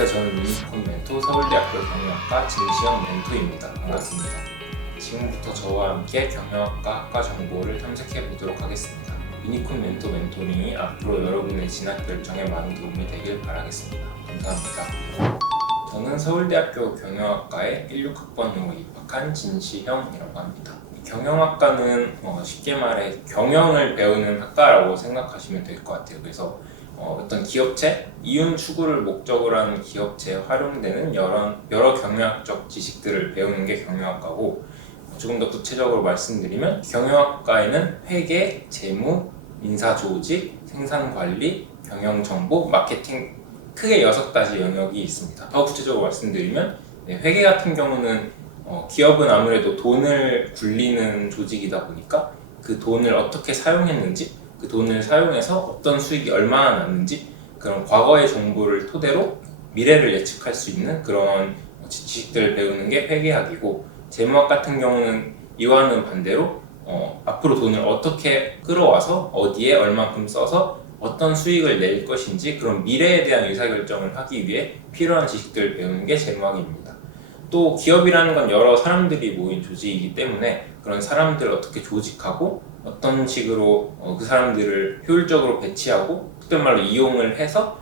안녕하세요. 저는 유니콘 멘토 서울대학교 경영학과 진시영 멘토입니다. 반갑습니다. 지금부터 저와 함께 경영학과 학과 정보를 탐색해 보도록 하겠습니다. 유니콘 멘토 멘토링이 앞으로 여러분의 진학 결정에 많은 도움이 되길 바라겠습니다. 감사합니다. 저는 서울대학교 경영학과에 16학번으로 입학한 진시형이라고 합니다. 경영학과는 쉽게 말해 경영을 배우는 학과라고 생각하시면 될 것 같아요. 그래서 어떤 기업체, 이윤 추구를 목적으로 하는 기업체에 활용되는 여러 경영학적 지식들을 배우는 게 경영학과고, 조금 더 구체적으로 말씀드리면 경영학과에는 회계, 재무, 인사조직, 생산관리, 경영정보, 마케팅 크게 6가지 영역이 있습니다. 더 구체적으로 말씀드리면 회계 같은 경우는 기업은 아무래도 돈을 굴리는 조직이다 보니까 그 돈을 어떻게 사용했는지, 그 돈을 사용해서 어떤 수익이 얼마나 났는지 그런 과거의 정보를 토대로 미래를 예측할 수 있는 그런 지식들을 배우는 게 회계학이고, 재무학 같은 경우는 이와는 반대로 앞으로 돈을 어떻게 끌어와서 어디에 얼마큼 써서 어떤 수익을 낼 것인지 그런 미래에 대한 의사결정을 하기 위해 필요한 지식들을 배우는 게 재무학입니다. 또 기업이라는 건 여러 사람들이 모인 조직이기 때문에 그런 사람들을 어떻게 조직하고 어떤 식으로 그 사람들을 효율적으로 배치하고 속된 말로 이용을 해서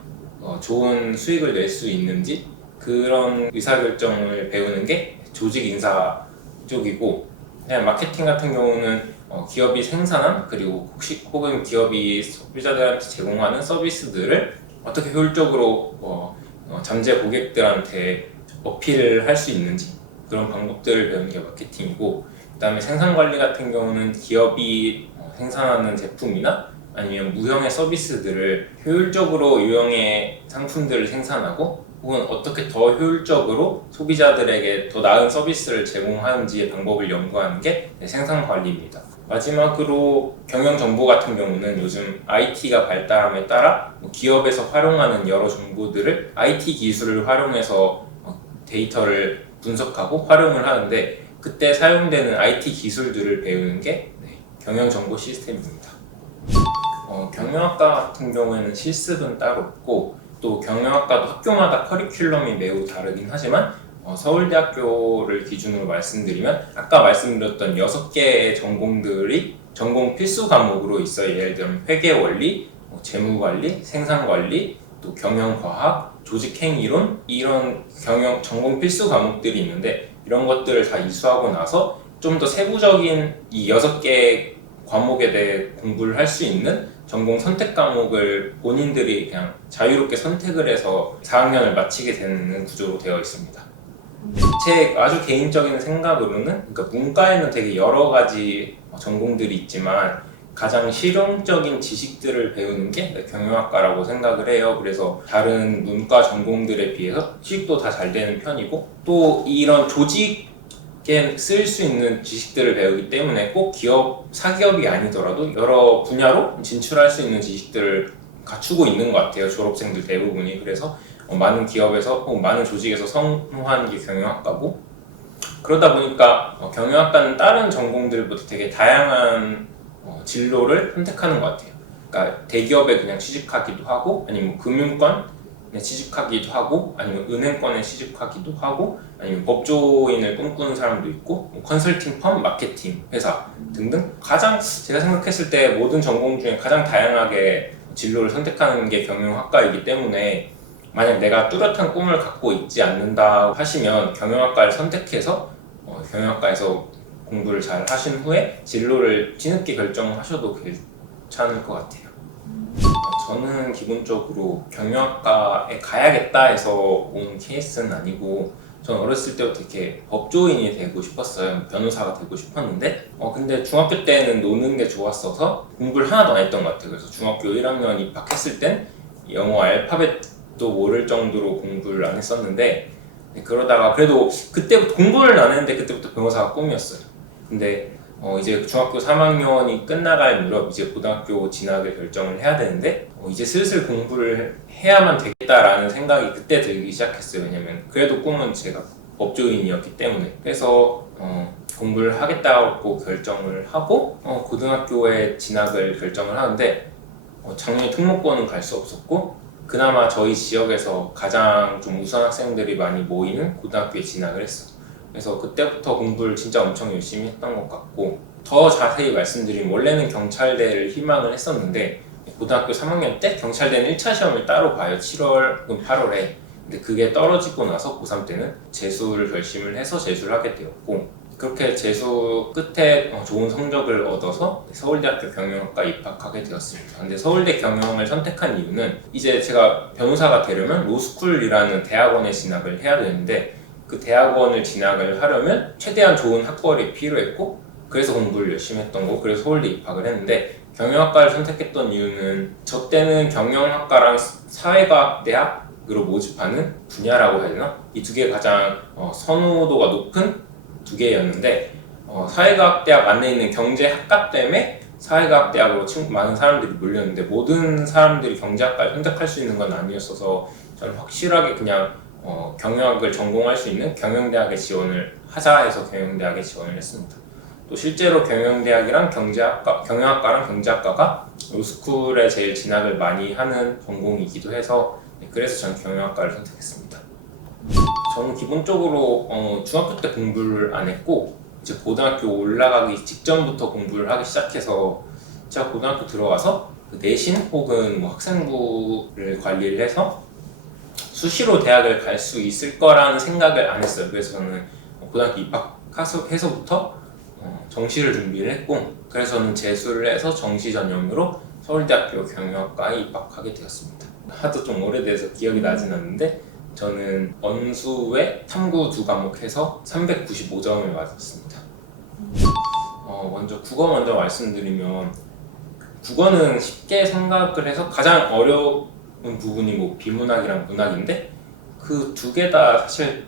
좋은 수익을 낼 수 있는지 그런 의사결정을 배우는 게 조직 인사 쪽이고, 그냥 마케팅 같은 경우는 기업이 생산한 그리고 혹은 기업이 소비자들한테 제공하는 서비스들을 어떻게 효율적으로 잠재 고객들한테 어필을 할 수 있는지 그런 방법들을 배우는 게 마케팅이고, 그 다음에 생산관리 같은 경우는 기업이 생산하는 제품이나 아니면 무형의 서비스들을 효율적으로 유형의 상품들을 생산하고 혹은 어떻게 더 효율적으로 소비자들에게 더 나은 서비스를 제공하는지의 방법을 연구하는 게 생산관리입니다. 마지막으로 경영정보 같은 경우는 요즘 IT가 발달함에 따라 기업에서 활용하는 여러 정보들을 IT 기술을 활용해서 데이터를 분석하고 활용을 하는데, 그때 사용되는 IT 기술들을 배우는 게 경영정보 시스템입니다. 경영학과 같은 경우에는 실습은 따로 없고, 또 경영학과도 학교마다 커리큘럼이 매우 다르긴 하지만 서울대학교를 기준으로 말씀드리면 아까 말씀드렸던 6개의 전공들이 전공 필수 과목으로 있어요. 예를 들면 회계원리, 재무관리, 생산관리, 또 경영과학, 조직행위론, 이런 경영 전공 필수 과목들이 있는데, 이런 것들을 다 이수하고 나서 좀 더 세부적인 이 6개 과목에 대해 공부를 할 수 있는 전공 선택 과목을 본인들이 그냥 자유롭게 선택을 해서 4학년을 마치게 되는 구조로 되어 있습니다. 제 아주 개인적인 생각으로는, 그러니까 문과에는 되게 여러 가지 전공들이 있지만 가장 실용적인 지식들을 배우는 게 경영학과라고 생각을 해요. 그래서 다른 문과 전공들에 비해서 수익도 다 잘 되는 편이고, 또 이런 조직에 쓸 수 있는 지식들을 배우기 때문에 꼭 사기업이 아니더라도 여러 분야로 진출할 수 있는 지식들을 갖추고 있는 것 같아요. 졸업생들 대부분이. 그래서 많은 기업에서 혹은 많은 조직에서 선호하는 게 경영학과고, 그러다 보니까 경영학과는 다른 전공들보다 되게 다양한 진로를 선택하는 것 같아요. 그러니까 대기업에 그냥 취직하기도 하고, 아니면 금융권에 취직하기도 하고, 아니면 은행권에 취직하기도 하고, 아니면 법조인을 꿈꾸는 사람도 있고, 컨설팅 펌, 마케팅 회사 등등 가장 제가 생각했을 때 모든 전공 중에 가장 다양하게 진로를 선택하는 게 경영학과이기 때문에, 만약 내가 뚜렷한 꿈을 갖고 있지 않는다 하시면 경영학과를 선택해서 경영학과에서 공부를 잘 하신 후에 진로를 뒤늦게 결정하셔도 괜찮을 것 같아요. 저는 기본적으로 경영학과에 가야겠다 해서 온 케이스는 아니고, 저는 어렸을 때부터 이렇게 법조인이 되고 싶었어요. 변호사가 되고 싶었는데 근데 중학교 때는 노는 게 좋았어서 공부를 하나도 안 했던 것 같아요. 그래서 중학교 1학년 입학했을 땐 영어 알파벳도 모를 정도로 공부를 안 했었는데, 그러다가 그래도 그때부터 공부를 안 했는데 그때부터 변호사가 꿈이었어요. 근데 이제 중학교 3학년이 끝나갈 무렵 이제 고등학교 진학을 결정을 해야 되는데 이제 슬슬 공부를 해야만 되겠다라는 생각이 그때 들기 시작했어요. 왜냐면 그래도 꿈은 제가 법조인이었기 때문에. 그래서 공부를 하겠다고 결정을 하고 고등학교에 진학을 결정을 하는데 작년에 특목고는 갈 수 없었고 그나마 저희 지역에서 가장 좀 우수 학생들이 많이 모이는 고등학교에 진학을 했어. 그래서 그때부터 공부를 진짜 엄청 열심히 했던 것 같고, 더 자세히 말씀드리면 원래는 경찰대를 희망을 했었는데 고등학교 3학년 때 경찰대는 1차 시험을 따로 봐요. 7월, 8월에. 근데 그게 떨어지고 나서 고3 때는 재수를 결심을 해서 재수를 하게 되었고, 그렇게 재수 끝에 좋은 성적을 얻어서 서울대학교 경영학과 입학하게 되었습니다. 근데 서울대 경영을 선택한 이유는 이제 제가 변호사가 되려면 로스쿨이라는 대학원에 진학을 해야 되는데, 그 대학원을 진학을 하려면 최대한 좋은 학벌이 필요했고, 그래서 공부를 열심히 했던 거고, 그래서 서울대 입학을 했는데, 경영학과를 선택했던 이유는 저 때는 경영학과랑 사회과학대학으로 모집하는 분야라고 해야 되나? 이 두 개 가장 선호도가 높은 두 개였는데, 사회과학대학 안에 있는 경제학과 때문에 사회과학대학으로 많은 사람들이 몰렸는데, 모든 사람들이 경제학과를 선택할 수 있는 건 아니었어서 저는 확실하게 그냥 경영학을 전공할 수 있는 경영대학에 지원을 하자 해서 경영대학에 지원을 했습니다. 또 실제로 경영대학이랑 경영학과랑 경제학과가 로스쿨에 제일 진학을 많이 하는 전공이기도 해서, 그래서 저는 경영학과를 선택했습니다. 저는 기본적으로 중학교 때 공부를 안 했고, 이제 고등학교 올라가기 직전부터 공부를 하기 시작해서, 제가 고등학교 들어와서 그 내신 혹은 학생부를 관리를 해서 수시로 대학을 갈 수 있을 거라는 생각을 안 했어요. 그래서 저는 고등학교 입학해서부터 정시를 준비를 했고, 그래서 저는 재수를 해서 정시 전형으로 서울대학교 경영학과에 입학하게 되었습니다. 하도 좀 오래돼서 기억이 나진 않는데, 저는 언수에 탐구 2과목 해서 395점을 맞았습니다. 먼저 국어 먼저 말씀드리면, 국어는 쉽게 생각을 해서 가장 어려운 부분이 비문학이랑 문학인데, 그 두 개 다 사실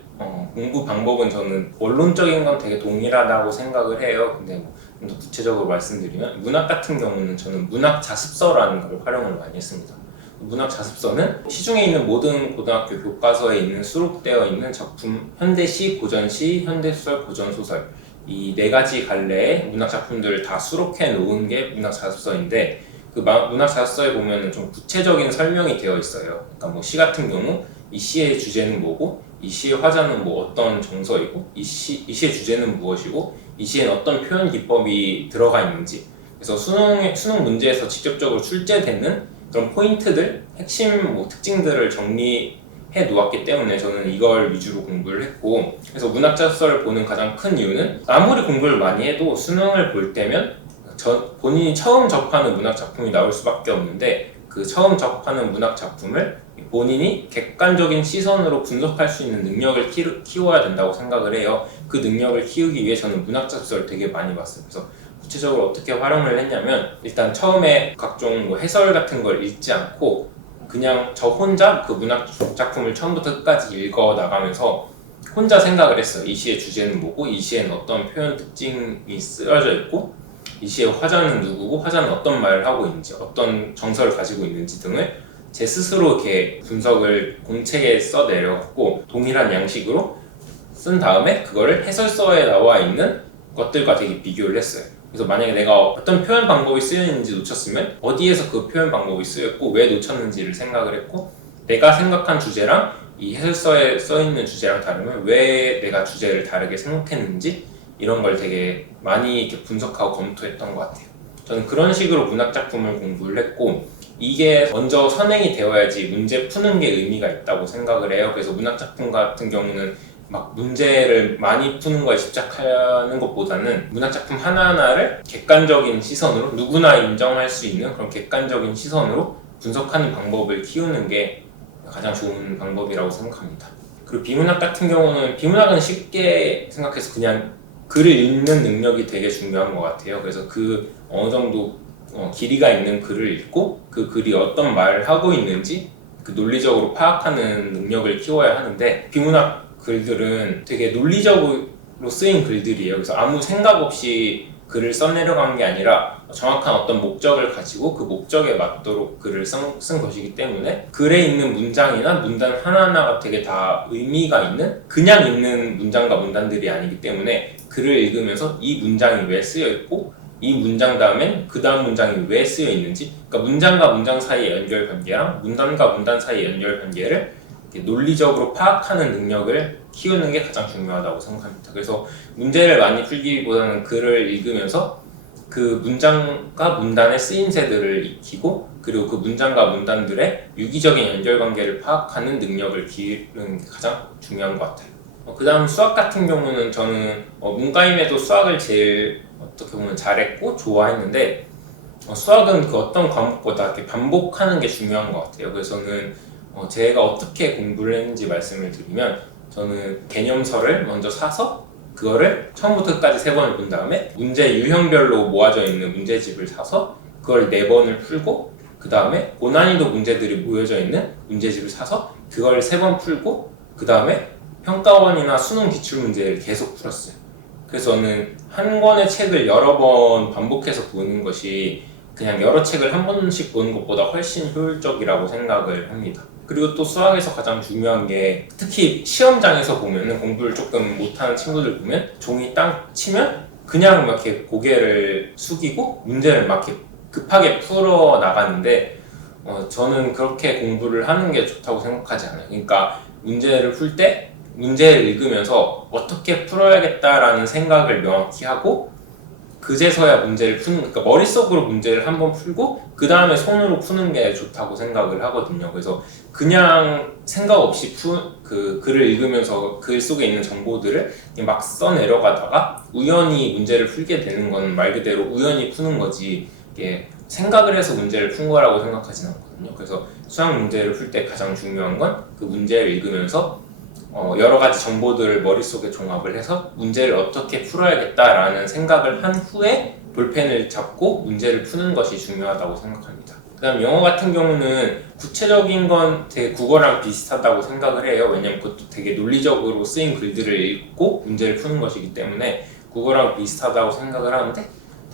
공부 방법은 저는 원론적인 건 되게 동일하다고 생각을 해요. 근데 좀 더 구체적으로 말씀드리면, 문학 같은 경우는 저는 문학 자습서라는 걸 활용을 많이 했습니다. 문학 자습서는 시중에 있는 모든 고등학교 교과서에 있는 수록되어 있는 작품, 현대시, 고전시, 현대소설, 고전소설, 이 네 가지 갈래의 문학 작품들을 다 수록해 놓은 게 문학 자습서인데, 그 문학 자습서에 보면 좀 구체적인 설명이 되어 있어요. 그러니까 시 같은 경우 이 시의 주제는 뭐고, 이 시의 화자는 어떤 정서이고, 이 시의 주제는 무엇이고, 이 시에는 어떤 표현 기법이 들어가 있는지, 그래서 수능 문제에서 직접적으로 출제되는 그런 포인트들, 핵심 특징들을 정리해 놓았기 때문에 저는 이걸 위주로 공부를 했고, 그래서 문학 자습서를 보는 가장 큰 이유는, 아무리 공부를 많이 해도 수능을 볼 때면 본인이 처음 접하는 문학 작품이 나올 수밖에 없는데, 그 처음 접하는 문학 작품을 본인이 객관적인 시선으로 분석할 수 있는 능력을 키워야 된다고 생각을 해요. 그 능력을 키우기 위해 저는 문학 자습서를 되게 많이 봤어요. 그래서 구체적으로 어떻게 활용을 했냐면, 일단 처음에 각종 해설 같은 걸 읽지 않고 그냥 저 혼자 그 문학 작품을 처음부터 끝까지 읽어 나가면서 혼자 생각을 했어요. 이 시의 주제는 뭐고, 이 시에는 어떤 표현 특징이 쓰여져 있고, 이 시의 화자는 누구고, 화자는 어떤 말을 하고 있는지, 어떤 정서를 가지고 있는지 등을 제 스스로 이렇게 분석을 공책에 써내려갖고 동일한 양식으로 쓴 다음에 그거를 해설서에 나와 있는 것들과 되게 비교를 했어요. 그래서 만약에 내가 어떤 표현 방법이 쓰여있는지 놓쳤으면 어디에서 그 표현 방법이 쓰였고 왜 놓쳤는지를 생각을 했고, 내가 생각한 주제랑 이 해설서에 써있는 주제랑 다르면 왜 내가 주제를 다르게 생각했는지, 이런 걸 되게 많이 이렇게 분석하고 검토했던 것 같아요. 저는 그런 식으로 문학 작품을 공부를 했고, 이게 먼저 선행이 되어야지 문제 푸는 게 의미가 있다고 생각을 해요. 그래서 문학 작품 같은 경우는 문제를 많이 푸는 거에 집착하는 것보다는 문학 작품 하나하나를 객관적인 시선으로, 누구나 인정할 수 있는 그런 객관적인 시선으로 분석하는 방법을 키우는 게 가장 좋은 방법이라고 생각합니다. 그리고 비문학 같은 경우는, 비문학은 쉽게 생각해서 그냥 글을 읽는 능력이 되게 중요한 것 같아요. 그래서 그 어느 정도 길이가 있는 글을 읽고 그 글이 어떤 말을 하고 있는지 그 논리적으로 파악하는 능력을 키워야 하는데, 비문학 글들은 되게 논리적으로 쓰인 글들이에요. 그래서 아무 생각 없이 글을 써내려간 게 아니라 정확한 어떤 목적을 가지고 그 목적에 맞도록 글을 쓴 것이기 때문에, 글에 있는 문장이나 문단 하나하나가 되게 다 의미가 있는, 그냥 있는 문장과 문단들이 아니기 때문에 글을 읽으면서 이 문장이 왜 쓰여 있고 이 문장 다음엔 그 다음 문장이 왜 쓰여 있는지, 그러니까 문장과 문장 사이의 연결관계랑 문단과 문단 사이의 연결관계를 논리적으로 파악하는 능력을 키우는 게 가장 중요하다고 생각합니다. 그래서 문제를 많이 풀기보다는 글을 읽으면서 그 문장과 문단의 쓰임새들을 익히고, 그리고 그 문장과 문단들의 유기적인 연결관계를 파악하는 능력을 기르는 게 가장 중요한 것 같아요. 그 다음 수학 같은 경우는 저는 문과임에도 수학을 제일 어떻게 보면 잘했고 좋아했는데, 수학은 그 어떤 과목보다 이렇게 반복하는 게 중요한 것 같아요. 그래서 저는 제가 어떻게 공부를 했는지 말씀을 드리면, 저는 개념서를 먼저 사서 그거를 처음부터 끝까지 3번을 본 다음에 문제 유형별로 모아져 있는 문제집을 사서 그걸 4번을 풀고, 그 다음에 고난이도 문제들이 모여져 있는 문제집을 사서 그걸 3번 풀고, 그 다음에 평가원이나 수능 기출문제를 계속 풀었어요. 그래서 저는 한 권의 책을 여러 번 반복해서 보는 것이 그냥 여러 책을 한 번씩 보는 것보다 훨씬 효율적이라고 생각을 합니다. 그리고 또 수학에서 가장 중요한 게, 특히 시험장에서 보면은 공부를 조금 못하는 친구들 보면 종이 딱 치면 그냥 막 이렇게 고개를 숙이고 문제를 막 이렇게 급하게 풀어 나가는데, 저는 그렇게 공부를 하는 게 좋다고 생각하지 않아요. 그러니까 문제를 풀 때 문제를 읽으면서 어떻게 풀어야겠다라는 생각을 명확히 하고, 그제서야 문제를 푸는, 그러니까 머릿속으로 문제를 한번 풀고 그 다음에 손으로 푸는 게 좋다고 생각을 하거든요. 그래서 그냥 생각 없이 그 글을 읽으면서 글 속에 있는 정보들을 막 써내려가다가 우연히 문제를 풀게 되는 건 말 그대로 우연히 푸는 거지, 이게 생각을 해서 문제를 푼 거라고 생각하진 않거든요. 그래서 수학 문제를 풀 때 가장 중요한 건 그 문제를 읽으면서 여러 가지 정보들을 머릿속에 종합을 해서 문제를 어떻게 풀어야겠다라는 생각을 한 후에 볼펜을 잡고 문제를 푸는 것이 중요하다고 생각합니다. 그 다음 영어 같은 경우는 구체적인 건 되게 국어랑 비슷하다고 생각을 해요. 왜냐면 그것도 되게 논리적으로 쓰인 글들을 읽고 문제를 푸는 것이기 때문에 국어랑 비슷하다고 생각을 하는데,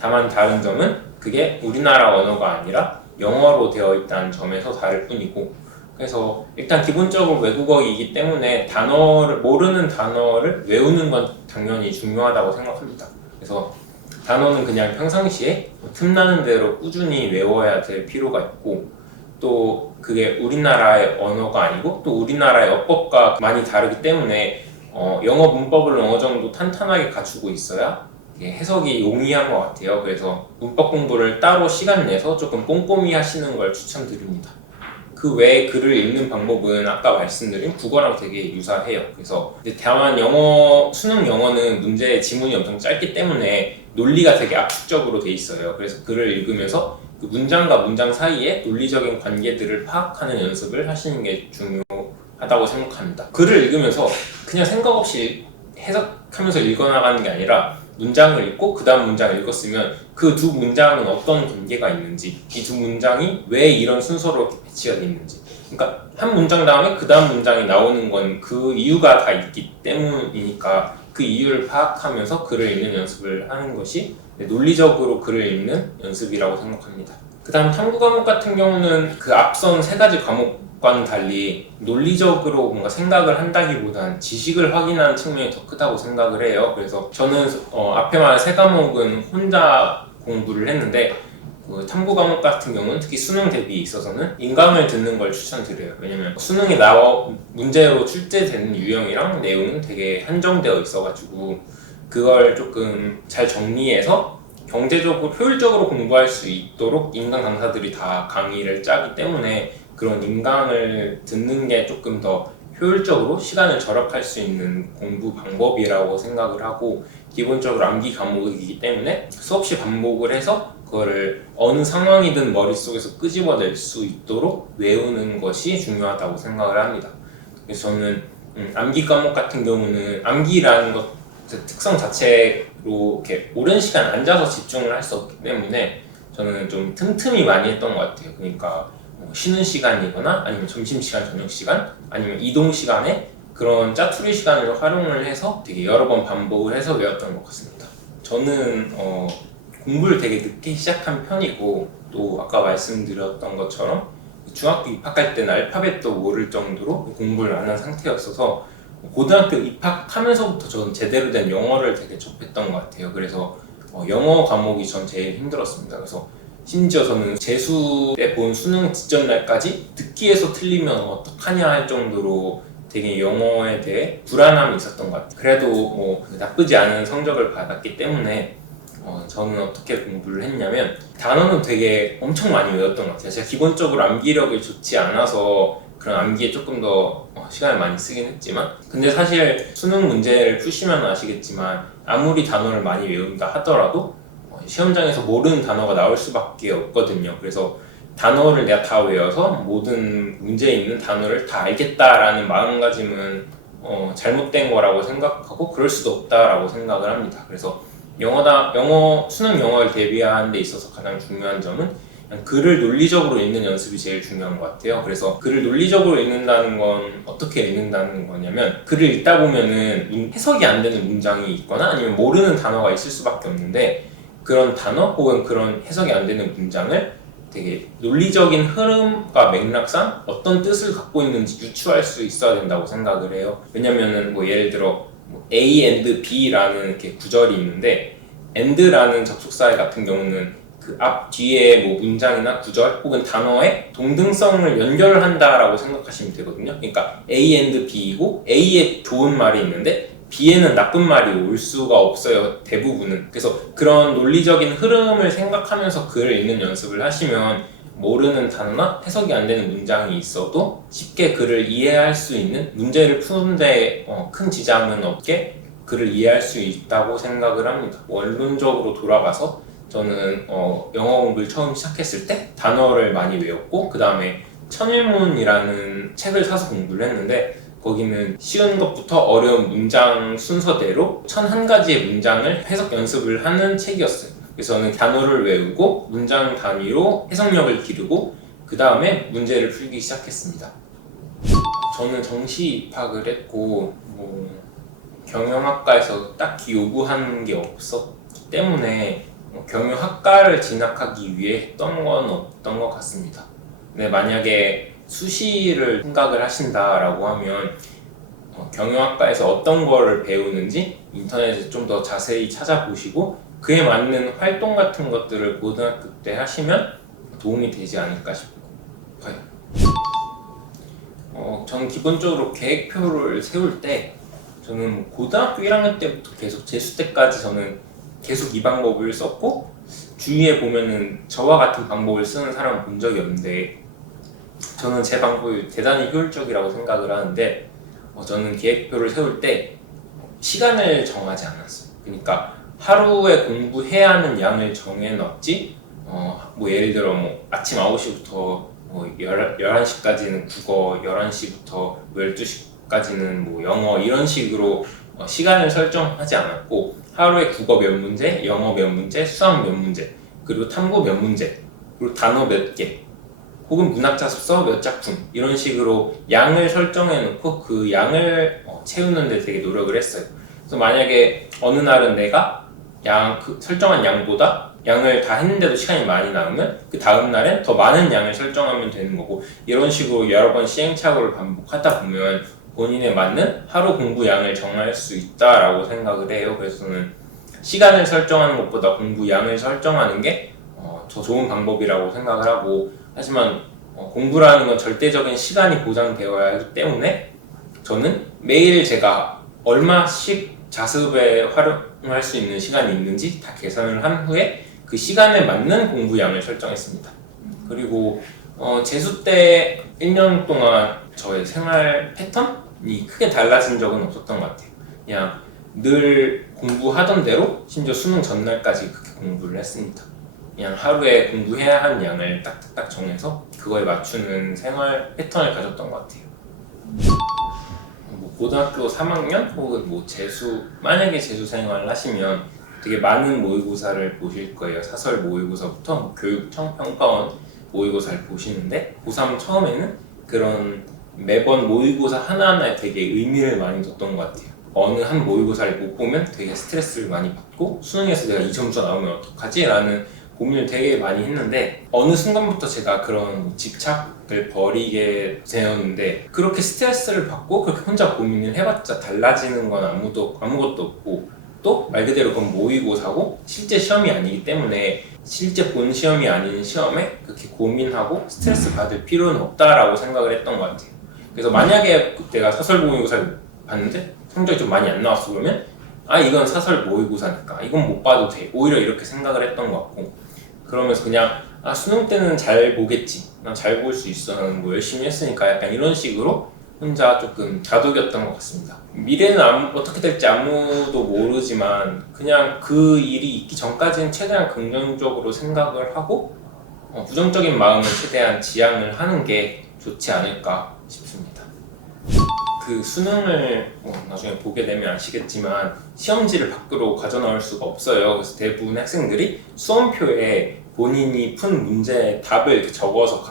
다만 다른 점은 그게 우리나라 언어가 아니라 영어로 되어 있다는 점에서 다를 뿐이고, 그래서 일단 기본적으로 외국어이기 때문에 모르는 단어를 외우는 건 당연히 중요하다고 생각합니다. 그래서 단어는 그냥 평상시에 틈나는 대로 꾸준히 외워야 될 필요가 있고, 또 그게 우리나라의 언어가 아니고 또 우리나라의 어법과 많이 다르기 때문에 영어 문법을 어느 정도 탄탄하게 갖추고 있어야 해석이 용이한 것 같아요. 그래서 문법 공부를 따로 시간 내서 조금 꼼꼼히 하시는 걸 추천드립니다. 그 외에 글을 읽는 방법은 아까 말씀드린 국어랑 되게 유사해요. 그래서 다만 수능 영어는 문제의 지문이 엄청 짧기 때문에 논리가 되게 압축적으로 돼 있어요. 그래서 글을 읽으면서 그 문장과 문장 사이에 논리적인 관계들을 파악하는 연습을 하시는 게 중요하다고 생각합니다. 글을 읽으면서 그냥 생각 없이 해석하면서 읽어나가는 게 아니라, 문장을 읽고 그 다음 문장을 읽었으면 그 두 문장은 어떤 관계가 있는지, 이 두 문장이 왜 이런 순서로 이렇게 배치가 되어 있는지, 그러니까 한 문장 다음에 그 다음 문장이 나오는 건 그 이유가 다 있기 때문이니까 그 이유를 파악하면서 글을 읽는 연습을 하는 것이 논리적으로 글을 읽는 연습이라고 생각합니다. 그 다음 탐구 과목 같은 경우는 그 앞선 3가지 과목과는 달리 논리적으로 뭔가 생각을 한다기보단 지식을 확인하는 측면이 더 크다고 생각을 해요. 그래서 저는 앞에 말한 3과목은 혼자 공부를 했는데, 그 탐구 과목 같은 경우는 특히 수능 대비에 있어서는 인강을 듣는 걸 추천드려요. 왜냐면 수능에 문제로 출제되는 유형이랑 내용은 되게 한정되어 있어가지고 그걸 조금 잘 정리해서 경제적으로 효율적으로 공부할 수 있도록 인강 강사들이 다 강의를 짜기 때문에 그런 인강을 듣는 게 조금 더 효율적으로 시간을 절약할 수 있는 공부 방법이라고 생각을 하고, 기본적으로 암기 과목이기 때문에 수없이 반복을 해서 그거를 어느 상황이든 머릿속에서 끄집어낼 수 있도록 외우는 것이 중요하다고 생각을 합니다. 그래서 저는 암기 과목 같은 경우는 암기라는 것 특성 자체로 이렇게 오랜 시간 앉아서 집중을 할 수 없기 때문에 저는 좀 틈틈이 많이 했던 것 같아요. 그러니까 쉬는 시간이거나 아니면 점심시간, 저녁시간, 아니면 이동시간에 그런 짜투리 시간을 활용을 해서 되게 여러 번 반복을 해서 외웠던 것 같습니다. 저는 공부를 되게 늦게 시작한 편이고, 또 아까 말씀드렸던 것처럼 중학교 입학할 때는 알파벳도 모를 정도로 공부를 안 한 상태였어서 고등학교 입학하면서부터 저는 제대로 된 영어를 되게 접했던 것 같아요. 그래서 영어 과목이 전 제일 힘들었습니다. 그래서 심지어 저는 재수 때 본 수능 직전 날까지 듣기에서 틀리면 어떡하냐 할 정도로 되게 영어에 대해 불안함이 있었던 것 같아요. 그래도 나쁘지 않은 성적을 받았기 때문에 저는 어떻게 공부를 했냐면 단어는 되게 엄청 많이 외웠던 것 같아요. 제가 기본적으로 암기력이 좋지 않아서 그런 암기에 조금 더 시간을 많이 쓰긴 했지만, 근데 사실 수능 문제를 푸시면 아시겠지만 아무리 단어를 많이 외운다 하더라도 시험장에서 모르는 단어가 나올 수밖에 없거든요. 그래서 단어를 내가 다 외워서 모든 문제에 있는 단어를 다 알겠다라는 마음가짐은 잘못된 거라고 생각하고 그럴 수도 없다라고 생각을 합니다. 그래서 수능 영어를 대비하는 데 있어서 가장 중요한 점은 그냥 글을 논리적으로 읽는 연습이 제일 중요한 것 같아요. 그래서 글을 논리적으로 읽는다는 건 어떻게 읽는다는 거냐면, 글을 읽다 보면은 해석이 안 되는 문장이 있거나 아니면 모르는 단어가 있을 수밖에 없는데, 그런 단어 혹은 그런 해석이 안 되는 문장을 되게 논리적인 흐름과 맥락상 어떤 뜻을 갖고 있는지 유추할 수 있어야 된다고 생각을 해요. 왜냐면은 예를 들어 A and B라는 이렇게 구절이 있는데, and라는 접속사 같은 경우는 그 앞 뒤에 문장이나 구절 혹은 단어의 동등성을 연결한다라고 생각하시면 되거든요. 그러니까 A and B이고 A에 좋은 말이 있는데 B에는 나쁜 말이 올 수가 없어요, 대부분은. 그래서 그런 논리적인 흐름을 생각하면서 글을 읽는 연습을 하시면 모르는 단어나 해석이 안 되는 문장이 있어도 쉽게 글을 이해할 수 있는, 문제를 푸는데 큰 지장은 없게 글을 이해할 수 있다고 생각을 합니다. 원론적으로 돌아가서 저는 영어 공부를 처음 시작했을 때 단어를 많이 외웠고, 그 다음에 천일문이라는 책을 사서 공부를 했는데, 거기는 쉬운 것부터 어려운 문장 순서대로 1001가지의 문장을 해석 연습을 하는 책이었어요. 그래서 저는 단어를 외우고 문장 단위로 해석력을 기르고 그 다음에 문제를 풀기 시작했습니다. 저는 정시 입학을 했고 경영학과에서 딱히 요구하는 게 없었기 때문에 경영학과를 진학하기 위해 했던 건 없던 것 같습니다. 근데 만약에 수시를 생각을 하신다라고 하면 경영학과에서 어떤 거를 배우는지 인터넷에 좀 더 자세히 찾아보시고 그에 맞는 활동 같은 것들을 고등학교 때 하시면 도움이 되지 않을까 싶어요. 저는 기본적으로 계획표를 세울 때 저는 고등학교 1학년 때부터 계속 재수 때까지 저는 계속 이 방법을 썼고, 주위에 보면은 저와 같은 방법을 쓰는 사람을 본 적이 없는데 저는 제 방법이 대단히 효율적이라고 생각을 하는데, 저는 계획표를 세울 때 시간을 정하지 않았어요. 그러니까 하루에 공부해야 하는 양을 정해놨지, 예를 들어 아침 9시부터 11시까지는 국어, 11시부터 12시까지는 영어, 이런 식으로 시간을 설정하지 않았고, 하루에 국어 몇 문제, 영어 몇 문제, 수학 몇 문제, 그리고 탐구 몇 문제, 그리고 단어 몇 개, 혹은 문학자습서 몇 작품, 이런 식으로 양을 설정해 놓고 그 양을 채우는 데 되게 노력을 했어요. 그래서 만약에 어느 날은 내가 설정한 양보다 양을 다 했는데도 시간이 많이 남으면 그 다음 날엔 더 많은 양을 설정하면 되는 거고, 이런 식으로 여러 번 시행착오를 반복하다 보면 본인에 맞는 하루 공부 양을 정할 수 있다라고 생각을 해요. 그래서 저는 시간을 설정하는 것보다 공부 양을 설정하는 게 더 좋은 방법이라고 생각을 하고, 하지만 공부라는 건 절대적인 시간이 보장되어야 하기 때문에 저는 매일 제가 얼마씩 자습에 활용할 수 있는 시간이 있는지 다 계산을 한 후에 그 시간에 맞는 공부량을 설정했습니다. 그리고 재수 때 1년 동안 저의 생활 패턴이 크게 달라진 적은 없었던 것 같아요. 그냥 늘 공부하던 대로 심지어 수능 전날까지 그렇게 공부를 했습니다. 그냥 하루에 공부해야 하는 양을 딱딱딱 정해서 그거에 맞추는 생활 패턴을 가졌던 것 같아요. 고등학교 3학년 혹은 만약에 재수 생활을 하시면 되게 많은 모의고사를 보실 거예요. 사설 모의고사부터 교육청 평가원 모의고사를 보시는데, 고3 처음에는 그런 매번 모의고사 하나하나에 되게 의미를 많이 뒀던 것 같아요. 어느 한 모의고사를 못 보면 되게 스트레스를 많이 받고, 수능에서 내가 이 점수 나오면 어떡하지? 라는 고민을 되게 많이 했는데, 어느 순간부터 제가 그런 집착을 버리게 되었는데, 그렇게 스트레스를 받고 그렇게 혼자 고민을 해봤자 달라지는 건 아무것도 없고, 또 말 그대로 그건 모의고사고 실제 시험이 아니기 때문에 실제 본 시험이 아닌 시험에 그렇게 고민하고 스트레스 받을 필요는 없다라고 생각을 했던 것 같아요. 그래서 만약에 내가 사설 모의고사를 봤는데 성적이 좀 많이 안 나왔어 그러면 이건 사설 모의고사니까 이건 못 봐도 돼, 오히려 이렇게 생각을 했던 것 같고, 그러면서 그냥 수능 때는 잘 보겠지, 난 잘 볼 수 있어, 나는 뭐 열심히 했으니까, 약간 이런 식으로 혼자 조금 다독였던 것 같습니다. 미래는 어떻게 될지 아무도 모르지만 그냥 그 일이 있기 전까지는 최대한 긍정적으로 생각을 하고 부정적인 마음은 최대한 지양을 하는 게 좋지 않을까 싶습니다. 그 수능을 나중에 보게 되면 아시겠지만 시험지를 밖으로 가져나올 수가 없어요. 그래서 대부분 학생들이 수험표에 본인이 푼 문제의 답을 이렇게 적어서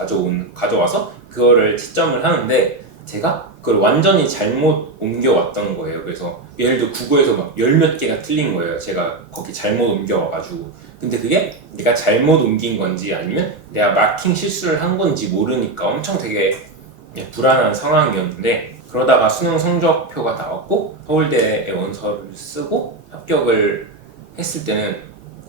가져와서 그거를 채점을 하는데, 제가 그걸 완전히 잘못 옮겨왔던 거예요. 그래서 예를 들어 국어에서 막 열 몇 개가 틀린 거예요. 제가 거기 잘못 옮겨와가지고. 근데 그게 내가 잘못 옮긴 건지 아니면 내가 마킹 실수를 한 건지 모르니까 엄청 되게 불안한 상황이었는데, 그러다가 수능 성적표가 나왔고 서울대에 원서를 쓰고 합격을 했을 때는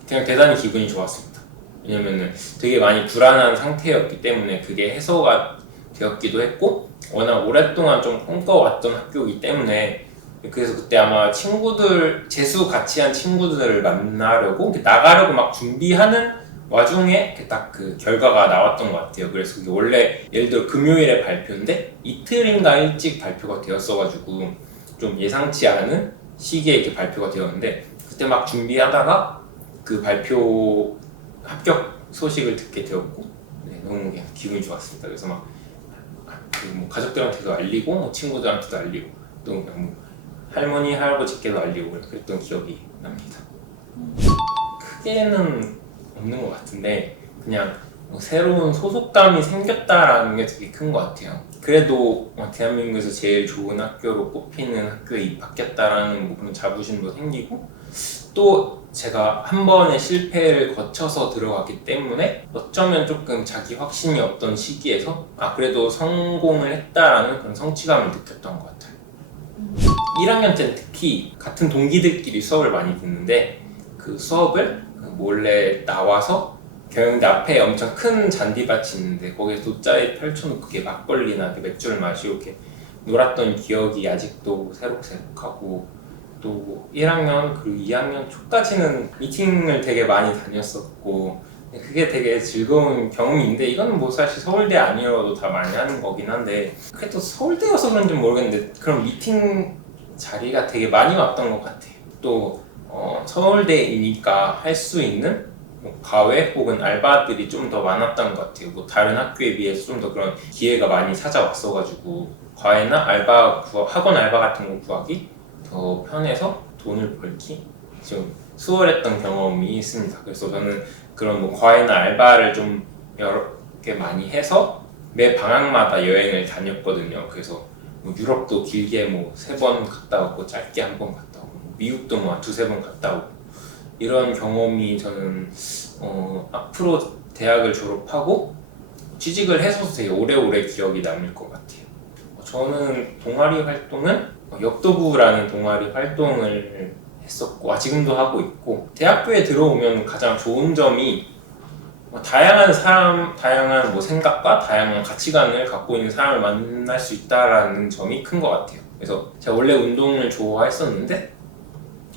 그냥 대단히 기분이 좋았습니다. 왜냐면은 되게 많이 불안한 상태였기 때문에 그게 해소가 되었기도 했고, 워낙 오랫동안 좀 꿈꿔왔던 학교이기 때문에, 그래서 그때 아마 재수 같이 한 친구들을 만나려고 나가려고 막 준비하는 와중에 딱 그 결과가 나왔던 것 같아요. 그래서 그게 원래 예를 들어 금요일에 발표인데 이틀인가 일찍 발표가 되었어가지고 좀 예상치 않은 시기에 이렇게 발표가 되었는데, 그때 막 준비하다가 그 발표 합격 소식을 듣게 되었고, 너무 기분이 좋았습니다. 그래서 막 뭐 가족들한테도 알리고 뭐 친구들한테도 알리고 또 뭐 할머니 할아버지께도 알리고 그랬던 기억이 납니다. 크게는 없는 것 같은데 그냥 뭐 새로운 소속감이 생겼다라는 게 되게 큰 것 같아요. 그래도 대한민국에서 제일 좋은 학교로 꼽히는 학교에 입학했다라는 뭐 그런 자부심도 생기고, 또 제가 한 번의 실패를 거쳐서 들어갔기 때문에 어쩌면 조금 자기 확신이 없던 시기에서 그래도 성공을 했다라는 그런 성취감을 느꼈던 것 같아요. 1학년 때는 특히 같은 동기들끼리 수업을 많이 듣는데 그 수업을 몰래 나와서 경영대 앞에 엄청 큰 잔디밭이 있는데 거기에 돗자리 펼쳐놓고 이렇게 막걸리나 맥주를 마시고 이렇게 놀았던 기억이 아직도 새록새록하고, 또 1학년 그리고 2학년 초까지는 미팅을 되게 많이 다녔었고 그게 되게 즐거운 경험인데, 이건 뭐 사실 서울대 아니어도 다 많이 하는 거긴 한데 그래도 서울대여서 그런지 모르겠는데 그런 미팅 자리가 되게 많이 왔던 것 같아요. 또 서울대이니까 할 수 있는 뭐 과외 혹은 알바들이 좀 더 많았던 것 같아요. 뭐 다른 학교에 비해서 좀 더 그런 기회가 많이 찾아왔어가지고 과외나 학원 알바 같은 거 구하기 더 편해서 돈을 벌기 좀 수월했던 경험이 있습니다. 그래서 저는 그런 뭐 과외나 알바를 좀 여러 개 많이 해서 매 방학마다 여행을 다녔거든요. 그래서 뭐 유럽도 길게 뭐 3번 갔다 오고 짧게 1번 갔다 오고 미국도 뭐 2-3번 갔다 오고 이런 경험이 저는 앞으로 대학을 졸업하고 취직을 해서도 되게 오래오래 기억이 남을 것 같아요. 저는 동아리 활동은 역도부라는 동아리 활동을 했었고 지금도 하고 있고, 대학교에 들어오면 가장 좋은 점이 다양한 사람, 다양한 뭐 생각과 다양한 가치관을 갖고 있는 사람을 만날 수 있다라는 점이 큰 것 같아요. 그래서 제가 원래 운동을 좋아했었는데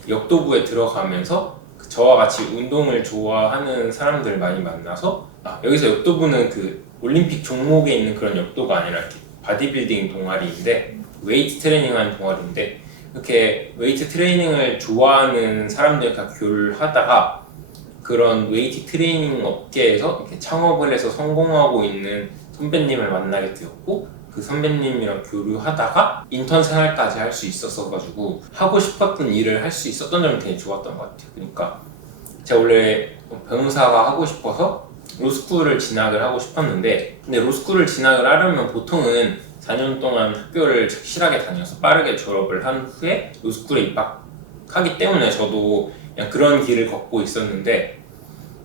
역도부에 들어가면서 저와 같이 운동을 좋아하는 사람들을 많이 만나서 여기서 역도부는 그 올림픽 종목에 있는 그런 역도가 아니라 이렇게 바디빌딩 동아리인데 웨이트 트레이닝 하는 동아리인데, 이렇게 웨이트 트레이닝을 좋아하는 들과 교류를 하다가 그런 웨이트 트레이닝 업계에서 이렇게 창업을 해서 성공하고 있는 선배님을 만나게 되었고, 그 선배님이랑 교류하다가 인턴 생활까지 할 수 있었어가지고 하고 싶었던 일을 할 수 있었던 점이 되게 좋았던 것 같아요. 그러니까 제가 원래 변호사가 하고 싶어서 로스쿨을 진학을 하고 싶었는데, 근데 로스쿨을 진학을 하려면 보통은 4년 동안 학교를 착실하게 다녀서 빠르게 졸업을 한 후에 로스쿨에 입학하기 때문에 저도 그냥 그런 길을 걷고 있었는데,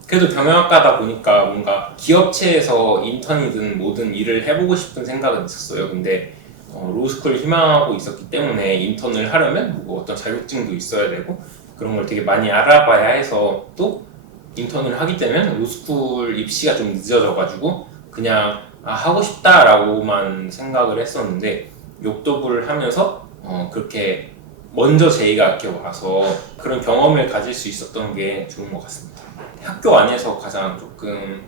그래도 경영학과다 보니까 뭔가 기업체에서 인턴이든 뭐든 일을 해보고 싶은 생각은 있었어요. 근데 로스쿨을 희망하고 있었기 때문에 인턴을 하려면 뭐 어떤 자격증도 있어야 되고 그런 걸 되게 많이 알아봐야 해서 또 인턴을 하게 되면 로스쿨 입시가 좀 늦어져가지고 그냥 하고 싶다라고만 생각을 했었는데 욕도부를 하면서 그렇게 먼저 제의가 이렇게 와서 그런 경험을 가질 수 있었던 게 좋은 것 같습니다. 학교 안에서 가장 조금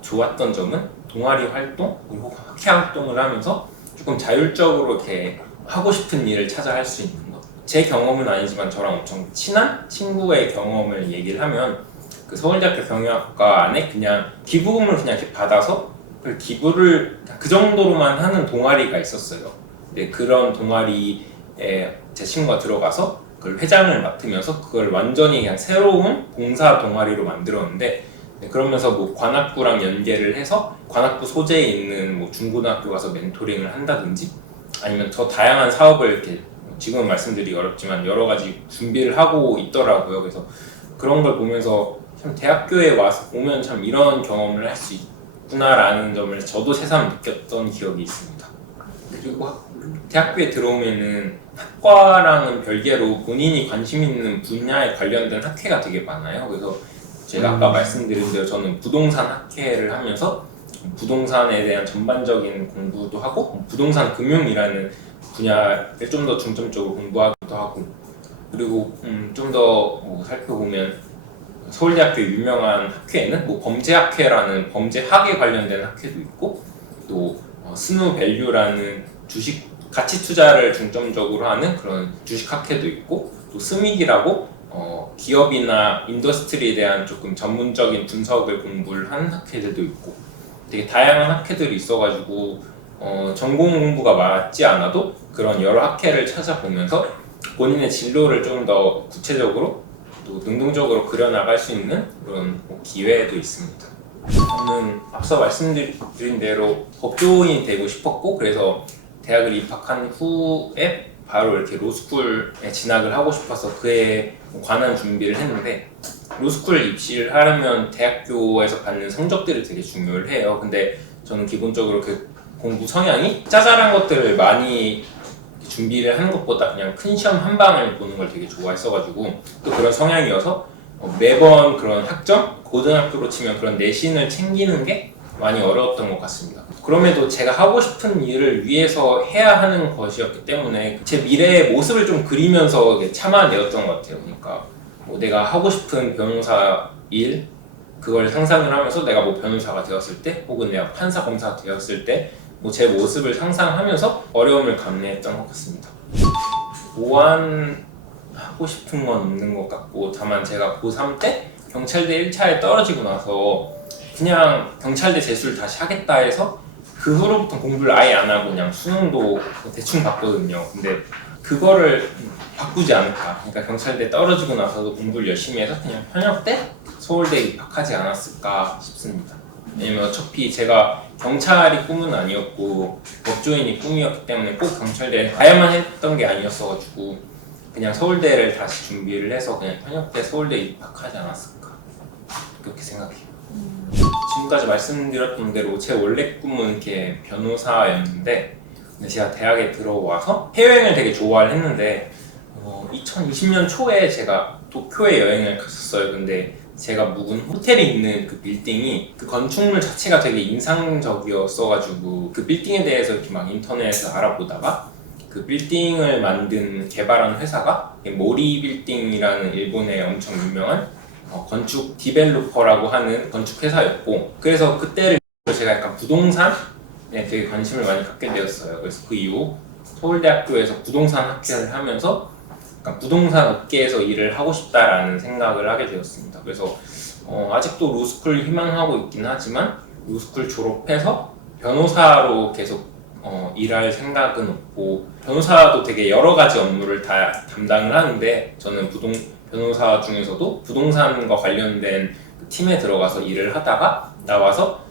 좋았던 점은 동아리 활동 그리고 학회 활동을 하면서 조금 자율적으로 이렇게 하고 싶은 일을 찾아 할 수 있는 것. 제 경험은 아니지만 저랑 엄청 친한 친구의 경험을 얘기를 하면 그 서울대학교 경영학과 안에 그냥 기부금을 그냥 이렇게 받아서 그 기부를 그 정도로만 하는 동아리가 있었어요. 근데 그런 동아리에 제 친구가 들어가서 그걸 회장을 맡으면서 그걸 완전히 그냥 새로운 봉사 동아리로 만들었는데 그러면서 뭐 관악구랑 연계를 해서 관악구 소재에 있는 뭐 중고등학교 가서 멘토링을 한다든지 아니면 더 다양한 사업을 이렇게 지금은 말씀드리기 어렵지만 여러 가지 준비를 하고 있더라고요. 그래서 그런 걸 보면서 참 대학교에 와서 오면 참 이런 경험을 할 수 있구나라는 점을 저도 새삼 느꼈던 기억이 있습니다. 그리고 대학교에 들어오면은 학과랑은 별개로 본인이 관심 있는 분야에 관련된 학회가 되게 많아요. 그래서 제가 아까 말씀드린 대로 저는 부동산 학회를 하면서 부동산에 대한 전반적인 공부도 하고 부동산 금융이라는 분야를 좀 더 중점적으로 공부하기도 하고 그리고 좀 더 살펴보면 서울대학교 유명한 학회에는 뭐 범죄학회라는 범죄학에 관련된 학회도 있고 또 스누밸류라는 주식 가치 투자를 중점적으로 하는 그런 주식 학회도 있고 또 스믹이라고 기업이나 인더스트리에 대한 조금 전문적인 분석을 공부를 하는 학회들도 있고 되게 다양한 학회들이 있어가지고 전공 공부가 맞지 않아도 그런 여러 학회를 찾아보면서 본인의 진로를 좀 더 구체적으로 또 능동적으로 그려나갈 수 있는 그런 기회도 있습니다. 저는 앞서 말씀드린 대로 법조인이 되고 싶었고 그래서 대학을 입학한 후에 바로 이렇게 로스쿨에 진학을 하고 싶어서 그에 관한 준비를 했는데 로스쿨 입시를 하려면 대학교에서 받는 성적들이 되게 중요해요. 근데 저는 기본적으로 그 공부 성향이 짜잘한 것들을 많이 준비를 하는 것보다 그냥 큰 시험 한 방을 보는 걸 되게 좋아했어가지고 또 그런 성향이어서 매번 그런 학점? 고등학교로 치면 그런 내신을 챙기는 게 많이 어려웠던 것 같습니다. 그럼에도 제가 하고 싶은 일을 위해서 해야 하는 것이었기 때문에 제 미래의 모습을 좀 그리면서 참아내었던 것 같아요. 그러니까 뭐 내가 하고 싶은 변호사 일 그걸 상상을 하면서 내가 뭐 변호사가 되었을 때 혹은 내가 판사 검사가 되었을 때 뭐 제 모습을 상상하면서 어려움을 감내했던 것 같습니다. 보완하고 싶은 건 없는 것 같고 다만 제가 고3 때 경찰대 1차에 떨어지고 나서 그냥 경찰대 재수를 다시 하겠다 해서 그 후로부터 공부를 아예 안 하고 그냥 수능도 대충 봤거든요. 근데 그거를 바꾸지 않을까. 그러니까 경찰대 떨어지고 나서도 공부를 열심히 해서 그냥 현역 때 서울대에 입학하지 않았을까 싶습니다. 왜냐면 어차피 제가 경찰이 꿈은 아니었고 법조인이 꿈이었기 때문에 꼭 경찰대에 가야만 했던 게 아니었어가지고 그냥 서울대를 다시 준비를 해서 그냥 현역 때 서울대에 입학하지 않았을까 그렇게 생각해요. 지금까지 말씀드렸던 대로 제 원래 꿈은 이렇게 변호사였는데 근데 제가 대학에 들어와서 해외여행을 되게 좋아를 했는데 2020년 초에 제가 도쿄에 여행을 갔었어요. 근데 제가 묵은 호텔이 있는 그 빌딩이 그 건축물 자체가 되게 인상적이었어가지고 그 빌딩에 대해서 이렇게 막 인터넷에서 알아보다가 그 빌딩을 만든 개발한 회사가 모리 빌딩이라는 일본의 엄청 유명한 건축 디벨로퍼라고 하는 건축 회사였고 그래서 그때를 제가 약간 부동산에 되게 관심을 많이 갖게 되었어요. 그래서 그 이후 서울대학교에서 부동산 학회를 하면서 약간 부동산 업계에서 일을 하고 싶다라는 생각을 하게 되었습니다. 그래서 아직도 로스쿨 희망하고 있긴 하지만 로스쿨 졸업해서 변호사로 계속 일할 생각은 없고 변호사도 되게 여러 가지 업무를 다 담당을 하는데 저는 변호사 중에서도 부동산과 관련된 팀에 들어가서 일을 하다가 나와서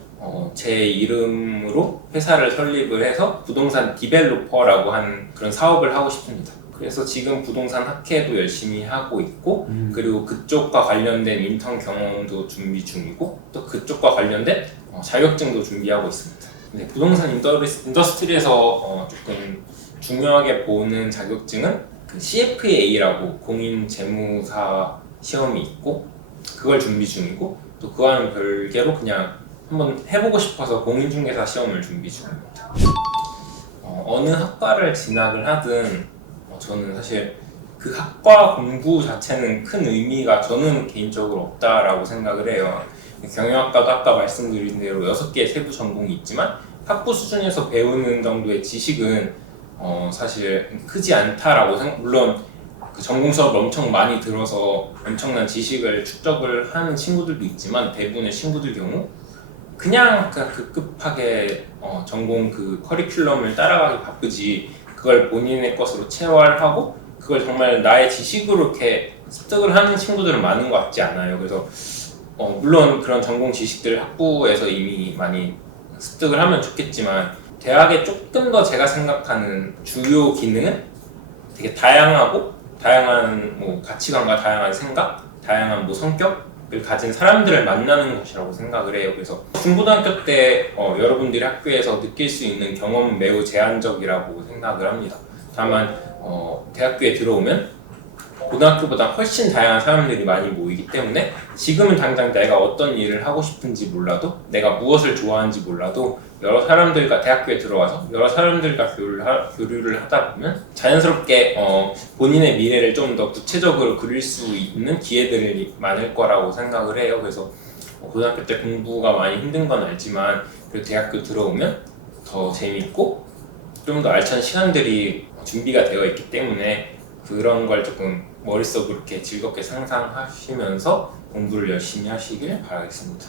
제 이름으로 회사를 설립을 해서 부동산 디벨로퍼라고 하는 그런 사업을 하고 싶습니다. 그래서 지금 부동산 학회도 열심히 하고 있고 그리고 그쪽과 관련된 인턴 경험도 준비 중이고 또 그쪽과 관련된 자격증도 준비하고 있습니다. 근데 부동산 인더스트리에서 조금 중요하게 보는 자격증은 그 CFA라고 공인재무사 시험이 있고 그걸 준비 중이고 또 그와는 별개로 그냥 한번 해보고 싶어서 공인중개사 시험을 준비 중입니다. 어느 학과를 진학을 하든 저는 사실 그 학과 공부 자체는 큰 의미가 저는 개인적으로 없다라고 생각을 해요. 경영학과도 아까 말씀드린 대로 6개의 세부 전공이 있지만 학부 수준에서 배우는 정도의 지식은 사실 크지 않다라고 물론 그 전공 수업을 엄청 많이 들어서 엄청난 지식을 축적을 하는 친구들도 있지만 대부분의 친구들 경우 그냥 급급하게 전공 그 커리큘럼을 따라가기 바쁘지 그걸 본인의 것으로 체화하고 그걸 정말 나의 지식으로 이렇게 습득을 하는 친구들은 많은 것 같지 않아요. 그래서 물론 그런 전공 지식들 학부에서 이미 많이 습득을 하면 좋겠지만 대학의 조금 더 제가 생각하는 주요 기능은 되게 다양한 뭐 가치관과 다양한 생각, 다양한 뭐 성격을 가진 사람들을 만나는 것이라고 생각을 해요. 그래서 중고등학교 때 여러분들이 학교에서 느낄 수 있는 경험은 매우 제한적이라고 생각을 합니다. 다만 대학교에 들어오면 고등학교보다 훨씬 다양한 사람들이 많이 모이기 때문에 지금은 당장 내가 어떤 일을 하고 싶은지 몰라도 내가 무엇을 좋아하는지 몰라도 여러 사람들과 대학교에 들어와서 여러 사람들과 교류를 하다 보면 자연스럽게 본인의 미래를 좀 더 구체적으로 그릴 수 있는 기회들이 많을 거라고 생각을 해요. 그래서 고등학교 때 공부가 많이 힘든 건 알지만 그래도 대학교 들어오면 더 재밌고 좀 더 알찬 시간들이 준비가 되어 있기 때문에 그런 걸 조금 머릿속으로 이렇게 즐겁게 상상하시면서 공부를 열심히 하시길 바라겠습니다.